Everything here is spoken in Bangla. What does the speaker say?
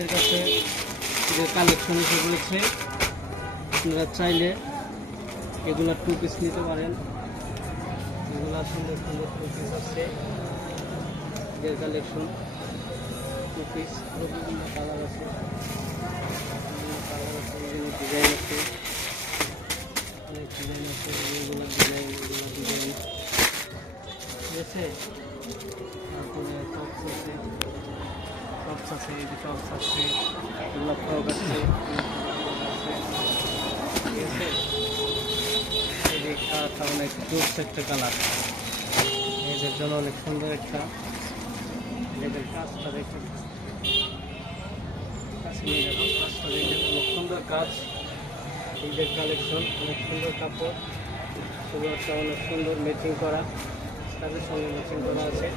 আমাদের কাছে যে কালেকশন এসে রয়েছে, আপনারা চাইলে এগুলা 2 পিস নিতে পারেন। এগুলা সুন্দর সুন্দর 2 পিস আছে, যে কালেকশন 2 পিস। আরও বিভিন্ন কালার আছে, বিভিন্ন ডিজাইন আছে, অনেক ডিজাইন আছে, এগুলো ডিজাইন ঠিক আছে। তারপরে টপস আছে, এই যে টপস আছে, এগুলো ফ্রক আছে, ঠিক আছে। এই যে কালারটা অনেক জোস একটা কালার, এদের জন্য অনেক সুন্দর একটা, এদের কাজটা দেখে কাজটা দেখে অনেক সুন্দর কাজ। ঈদের কালেকশন, অনেক সুন্দর কাপড়, সুন্দরটা অনেক সুন্দর ম্যাচিং করা, কাজের সঙ্গে ম্যাচিং করা আছে।